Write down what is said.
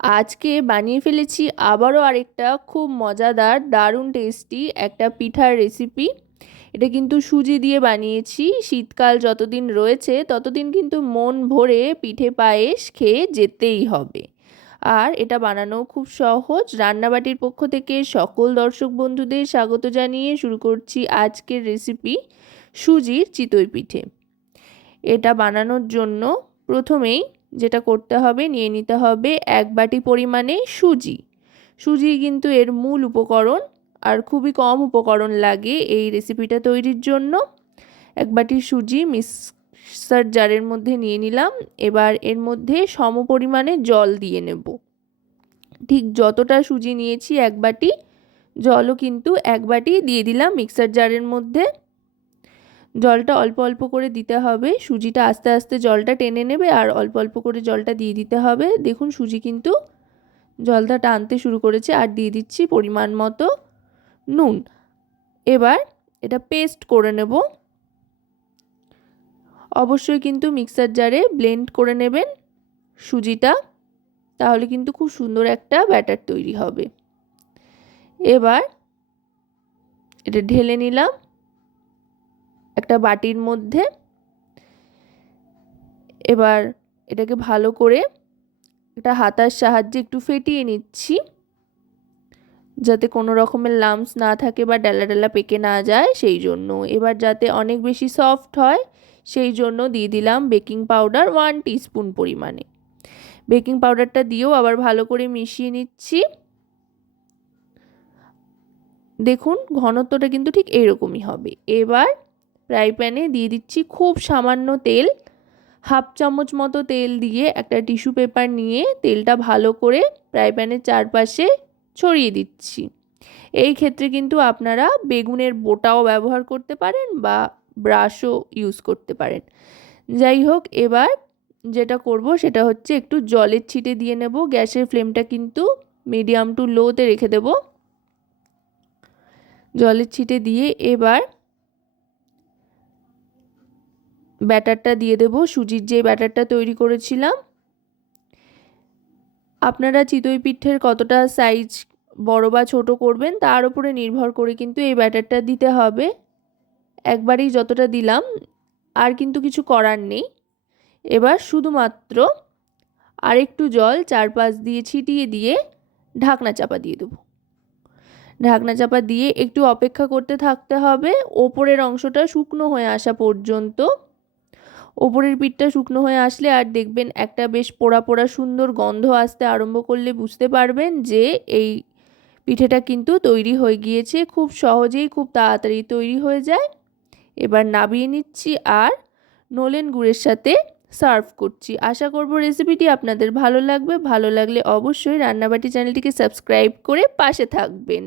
আজকে বানিয়ে ফেলেছি আবারও আরেকটা খুব মজাদার, দারুণ টেস্টি একটা পিঠার রেসিপি এটা কিন্তু সুজি দিয়ে বানিয়েছি। শীতকাল যতদিন রয়েছে, ততদিন কিন্তু মন ভরে পিঠে পায়েস খেয়ে যেতেই হবে। আর এটা বানানো খুব সহজ। রান্নাবাটির পক্ষ থেকে সকল দর্শক বন্ধুদের স্বাগত জানিয়ে শুরু করছি আজকের রেসিপি সুজির চিতই পিঠে। এটা বানানোর জন্য প্রথমেই যেটা করতে হবে নিয়ে নিতে হবে এক বাটি পরিমাণে সুজি। সুজি কিন্তু এর মূল উপকরণ আর খুবই কম উপকরণ লাগে এই রেসিপিটা তৈরির জন্য। এক বাটি সুজি মিক্সার জারের মধ্যে নিয়ে নিলাম। এবার এর মধ্যে সম পরিমাণে জল দিয়ে নেব। ঠিক যতটা সুজি নিয়েছি এক বাটি, জলও কিন্তু এক বাটি দিয়ে দিলাম মিক্সার জারের মধ্যে। জলটা অল্প অল্প করে দিতে হবে। সুজিটা আস্তে আস্তে জলটা টেনে নেবে আর অল্প অল্প করে জলটা দিয়ে দিতে হবে। দেখুন সুজি কিন্তু জলটা টানতে শুরু করেছে আর দিয়ে দিচ্ছি পরিমাণ মতো নুন। এবার এটা পেস্ট করে নেব। অবশ্যই কিন্তু মিক্সার জারে ব্লেন্ড করে নেবেন সুজিটা, তাহলে কিন্তু খুব সুন্দর একটা ব্যাটার তৈরি হবে। এবার এটা ঢেলে নিলাম। একটা বাটির মধ্যে এবার এটাকে ভালো করে এটা হাতার সাহায্যে একটু ফেটিয়ে নিচ্ছি, যাতে কোনো রকমের লামস না থাকে বা ডালা ডালা পেকে না যায়, সেই জন্য। এবার যাতে অনেক বেশি সফট হয়, সেই জন্য দিয়ে দিলাম বেকিং পাউডার ওয়ান টিস্পুন পরিমাণে। বেকিং পাউডারটা দিয়েও আবার ভালো করে মিশিয়ে নিচ্ছি। দেখুন, ঘনত্বটা কিন্তু ঠিক এইরকমই হবে। এবার ফ্রাই প্যানে দিয়ে দিচ্ছি খুব সামান্য তেল। হাফ চামচ মতো তেল দিয়ে একটা টিস্যু পেপার নিয়ে তেলটা ভালো করে ফ্রাই প্যানের চারপাশে ছড়িয়ে দিচ্ছি। এই ক্ষেত্রে কিন্তু আপনারা বেগুনের বোটাও ব্যবহার করতে পারেন বা ব্রাশও ইউজ করতে পারেন। যাই হোক, এবার যেটা করব সেটা হচ্ছে একটু জলের ছিটে দিয়ে নেব। গ্যাসের ফ্লেমটা কিন্তু মিডিয়াম টু লোতে রেখে দেব। জলের ছিটে দিয়ে এবার ব্যাটারটা দিয়ে দেব, সুজির যে ব্যাটারটা তৈরি করেছিলাম। আপনারা চিতই পিঠের কতটা সাইজ বড় বা ছোট করবেন, তার উপরে নির্ভর করে কিন্তু এই ব্যাটারটা দিতে হবে। একবারেই যতটা দিলাম, আর কিন্তু কিছু করার নেই। এবার শুধুমাত্র আরেকটু জল চারপাশ দিয়ে ছিটিয়ে দিয়ে ঢাকনা চাপা দিয়ে দেবো। ঢাকনা চাপা দিয়ে একটু অপেক্ষা করতে থাকতে হবে, ওপরের অংশটা শুকনো হয়ে আসা পর্যন্ত। ওপরের পিঠটা শুকনো হয়ে আসলে আর দেখবেন একটা বেশ পোড়া পোড়া সুন্দর গন্ধ আসতে আরম্ভ করলে বুঝতে পারবেন যে এই পিঠেটা কিন্তু তৈরি হয়ে গিয়েছে, খুব সহজেই খুব তাড়াতাড়ি তৈরি হয়ে যায়। এবার নাবিয়ে নিচ্ছি আর নলেন গুড়ের সাথে সার্ভ করছি। আশা করব রেসিপিটি আপনাদের ভালো লাগবে। ভালো লাগলে অবশ্যই রান্নাবাটি চ্যানেলটিকে সাবস্ক্রাইব করে পাশে থাকবেন।